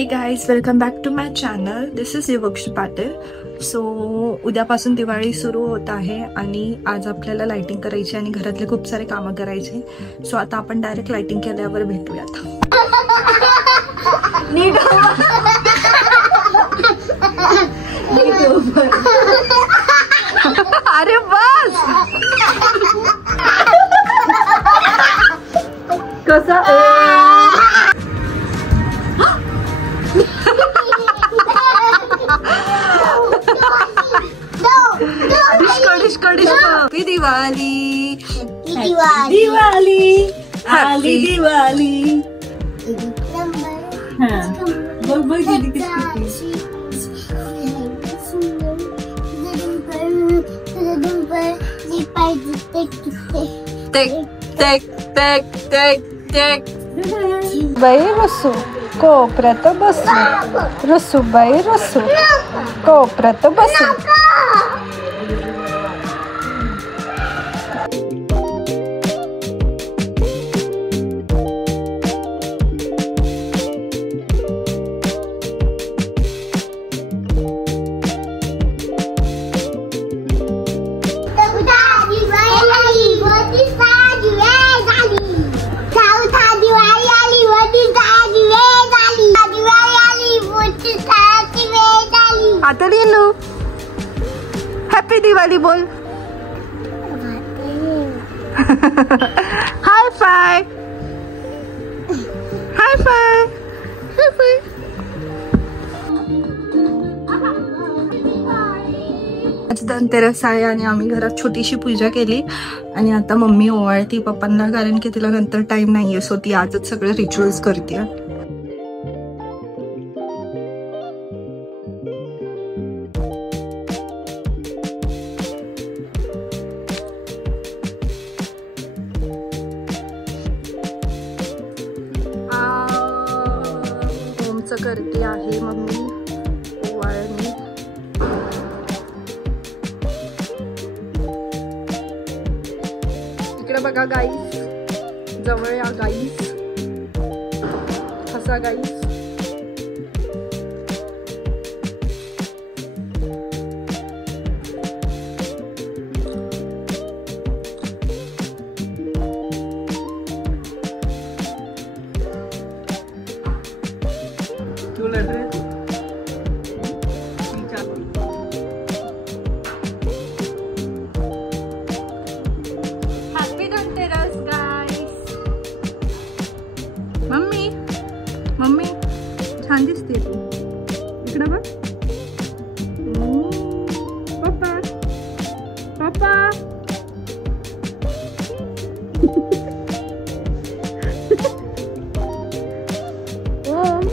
हे guys, welcome back to my channel. This is Yuvakshi Patil. So उद्यापासून दिवाळी सुरू होत आहे आणि आज आपल्याला लाइटिंग करायची आणि घरातले खूप सारे कामं करायचे. सो आता आपण डायरेक्ट लाइटिंग केल्यावर भेटूयात. अरे बस कसा हैप्पी दिवाली, दिवाली, हैप्पी दिवाली. बघ बघ दीदी किती take take take take take. बाई रसू कोपऱ्यात बसू, रसू बाई रसू कोपऱ्यात बसू. आता लिहिलो हॅपी दिवाळी बोल. हाय फाय हाय फाय हाय फाय. आज धनतेरस आहे आणि आम्ही घरात छोटीशी पूजा केली आणि आता मम्मी ओवाळती पप्पांना, कारण की तिला नंतर टाइम नाहीये. सो ती आजच सगळे रिच्युअल्स करते. करते आहे मम्मी ओवाळणी. इकडे बघा गाईस, जवळ या गाईस, हसा गाईस. हॅपी धनतेरस गाईस. मम्मी मम्मी छान दिसते तू. इकडं बघ. पप्पा पप्पा ओम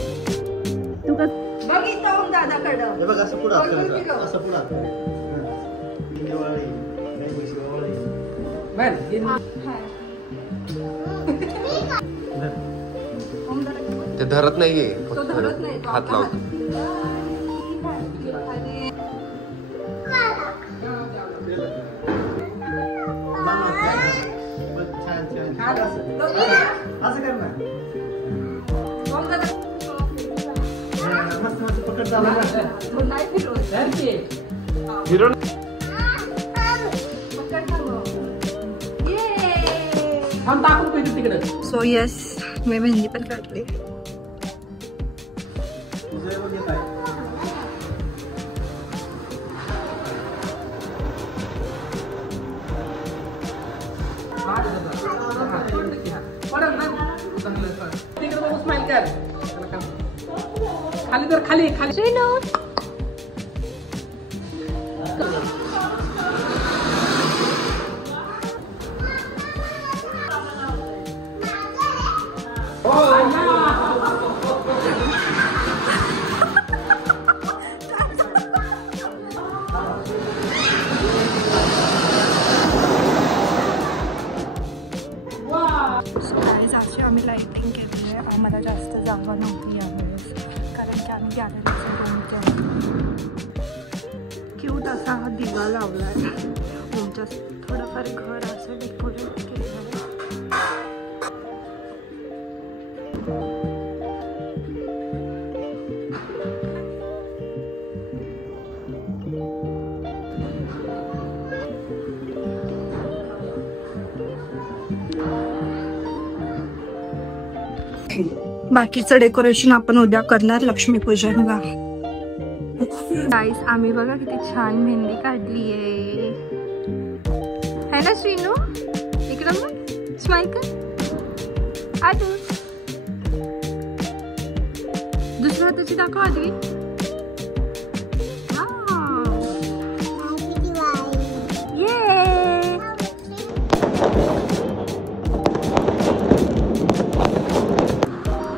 तू का बघितलं ओम दादाकडं. बघ असं पुढं असं पुढं. ते धरत नाहीये, हात लावतो. असं कर ना. मस्त मस्त पकड झाला. सो यस, मी मेहंदी पण काढली. खाली तर खाली खाली. अशी आम्ही लाइटिंग केली आहे. आम्हाला जास्त जागा नव्हती यावेळेस, कारण की आम्ही गॅलरीचं रूम केलं. क्यूट असा हा दिवा लावलाय. तुमच्या थोडंफार घर असं डेकोरेट केलं. बाकीचं डेकोरेशन आपण उद्या करणार लक्ष्मीपूजनला. गाईस आम्ही बघा किती छान मेहंदी काढली आहे ना श्रीनू. इकडं मग स्माइल कर. आठव दुसऱ्या हाताची दाखव आधी.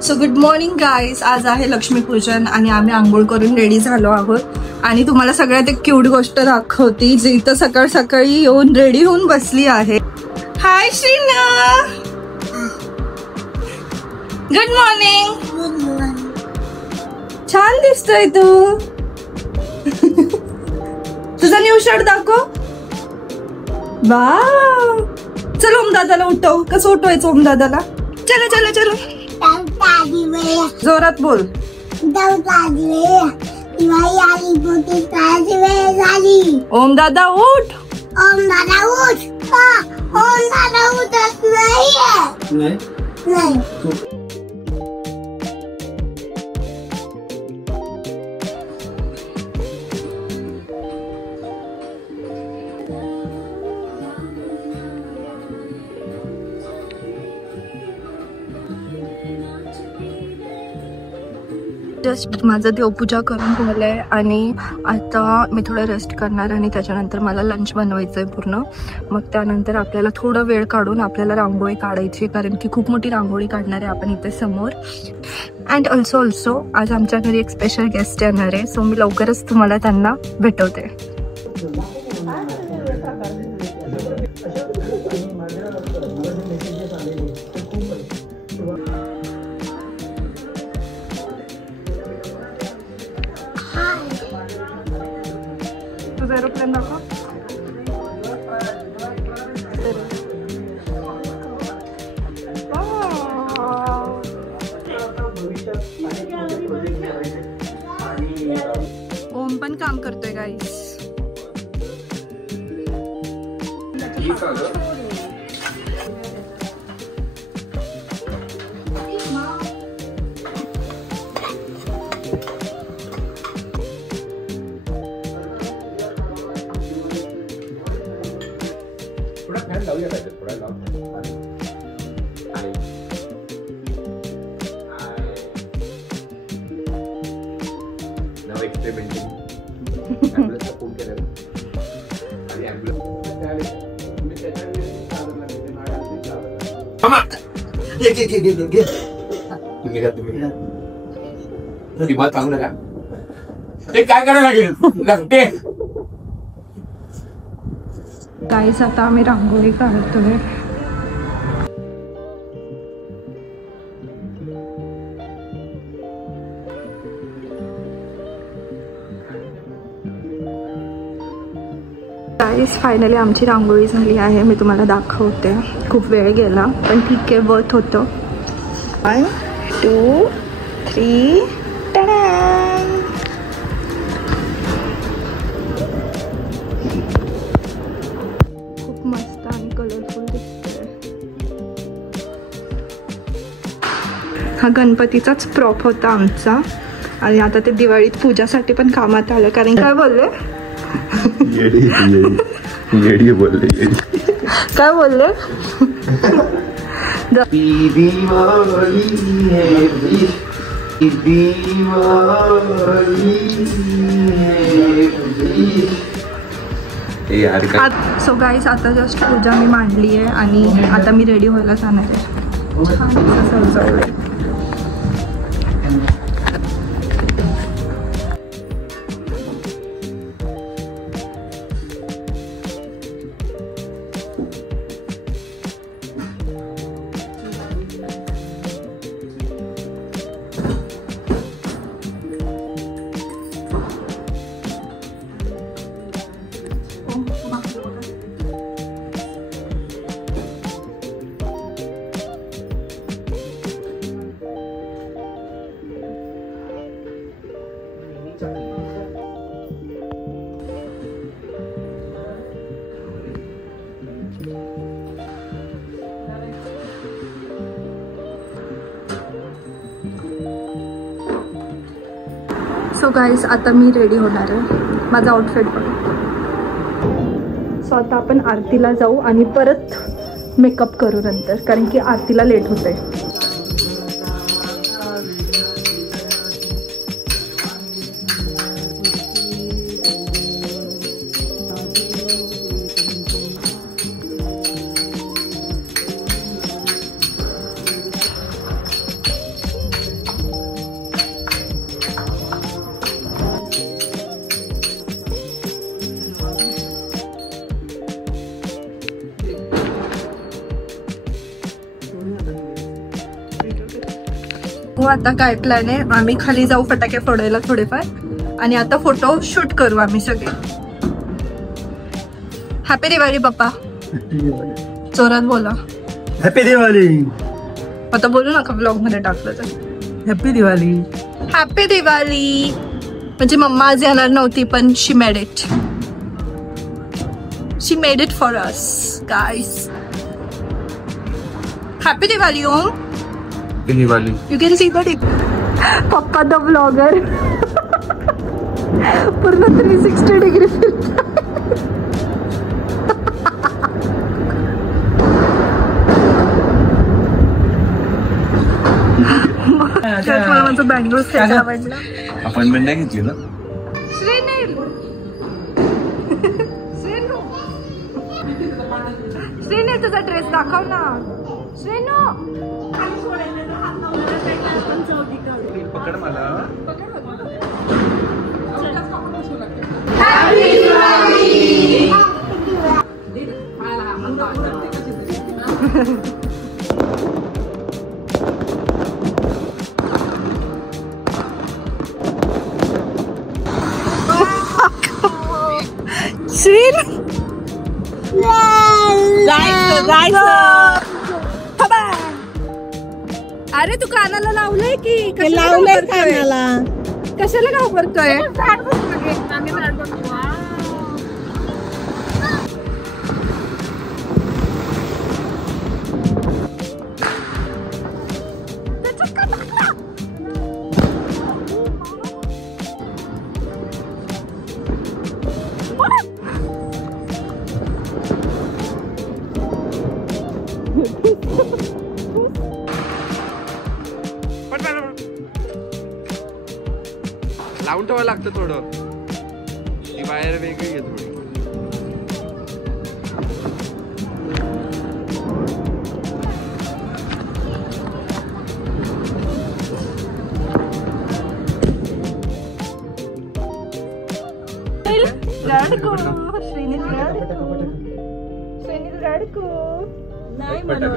So good morning guys. आज आहे लक्ष्मीपूजन आणि आम्ही आंघोळ करून रेडी झालो आहोत आणि तुम्हाला सगळ्यात एक क्यूट गोष्ट दाखवती जी इथं सकाळ सकाळी येऊन रेडी होऊन बसली आहे. हाय श्रीना. Good morning. छान दिसतोय तू. तुझा न्यू शर्ट दाखव. वाव. चल ओम दादाला उठव. कसं उठवायचं ओम दादाला. चलो चलो चलो. जोरात बोल. ओम दादा उठ. ओम दादा उठ. ओम दादा उठत नाही. जस्ट माझं देवपूजा करून झालंय आणि आता मी थोडं रेस्ट करणार आणि त्याच्यानंतर मला लंच बनवायचं आहे पूर्ण. मग त्यानंतर आपल्याला थोडा वेळ काढून आपल्याला रांगोळी काढायची, कारण की खूप मोठी रांगोळी काढणार आहे आपण इथे समोर. अँड ऑल्सो आज आमच्या घरी एक स्पेशल गेस्ट येणार आहे, सो मी लवकरच तुम्हाला त्यांना भेटवते. तुझा एरोप्लेन दाखव. ओम पण काम करतोय गाईस. थोडा फॅन लावूया पाहिजे. थोडा लाव. नाव एक्सपेरिमेंटिंग. ॲम्ब्युलन्सचा फोन केला आणि ॲम्ब्युलन्स तुम्ही बात सांगू नका. ते काय करायला लागेल लागते. गाईस आता आम्ही रांगोळी काढतोय. गाईस फायनली आमची रांगोळी झाली आहे. मी तुम्हाला दाखवते. खूप वेळ गेला पण ठीक आहे, वर्थ होतं. 1 2 3 टाडा. मस्त आणि कलरफुल दिसतोय. हा गणपतीचाच प्रॉप होता आमचा आणि आता ते दिवाळीत पूजासाठी पण कामात आलं. कारण काय बोलले? येडी बोलले. काय बोलले? सो गाईज आता जस्ट पूजा मी मांडली आहे आणि आता मी रेडी व्हायला जाणार आहे. छान सजवलंय. सो गाईज आता मी रेडी होणार आहे. माझा आउटफिट बघा. सो आता आपण आरतीला जाऊ आणि परत मेकअप करू नंतर, कारण की आरतीला लेट होते. हो आता काय प्लॅन आहे, आम्ही खाली जाऊ फटाके फोडायला थोडेफार आणि आता फोटो शूट करू आम्ही सगळे. Happy Diwali papa. जोरात बोला. हॅपी दिवाळी. आता बोलू नका ब्लॉग मध्ये टाकलं तर. हॅपी दिवाळी. हॅपी दिवाळी. म्हणजे मम्मा आज येणार नव्हती पण she made it. She made it for us guys. Happy Diwali Om. Diwali. You can see that papa the blogger पूर्ण 360 डिग्री मला माझं बँगलोर सेट आवडलं. अपॉइंटमेंट नाही घेतली ना. श्रेणी तुझा ड्रेस दाखव ना. श्रेणू पकड मला. अरे तू कानाला लावलंय की लावलंय कानाला. कशाला गाव करतोय. लावून ठेवायला लागतं थोडं. ती बाहेर वेगळी आहे थोडी. रडको. श्रेणी रडको. नाही म्हणून.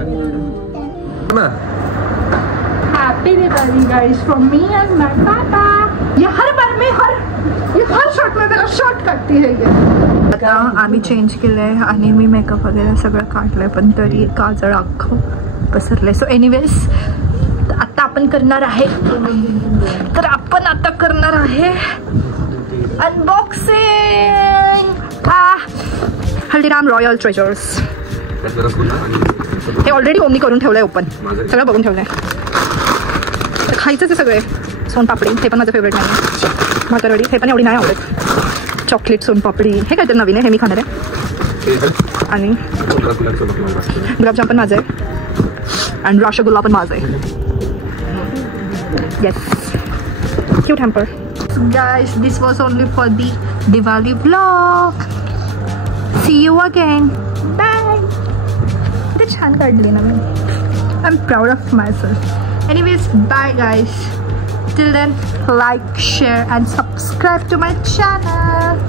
Happy Diwali guys from me and my papa. ये हर बार में हर शॉट में मेरा शॉट करती है ये. आता आम्ही चेंज केलंय आणि मी मेकअप वगैरे सगळं काढलंय पण तरी काजळ अख्खं पसरलंय. सो एनिवेज आता आपण करणार आहे अनबॉक्सिंग. Haldiram royal treasures. हे ऑलरेडी ओमनी करून ठेवलंय ओपन. सगळं बघून ठेवलंय. खायचंच आहे सगळे. सोनपापडी हे पण माझं फेवरेट नाही. म्हातारवडी हे पण एवढी नाही आवडत. चॉकलेट सोनपापडी हे काहीतरी नवीन आहे, हे मी खाणार आहे. आणि गुलाबजाम पण माझं आहे आणि रसगुल्ला पण माझं आहे. Yes. Cute hamper. Guys, this was only for the Diwali vlog. See you again. Bye. किती छान काढली ना मी. I'm proud of myself. Anyways, bye guys. Till then, like, share and subscribe to my channel.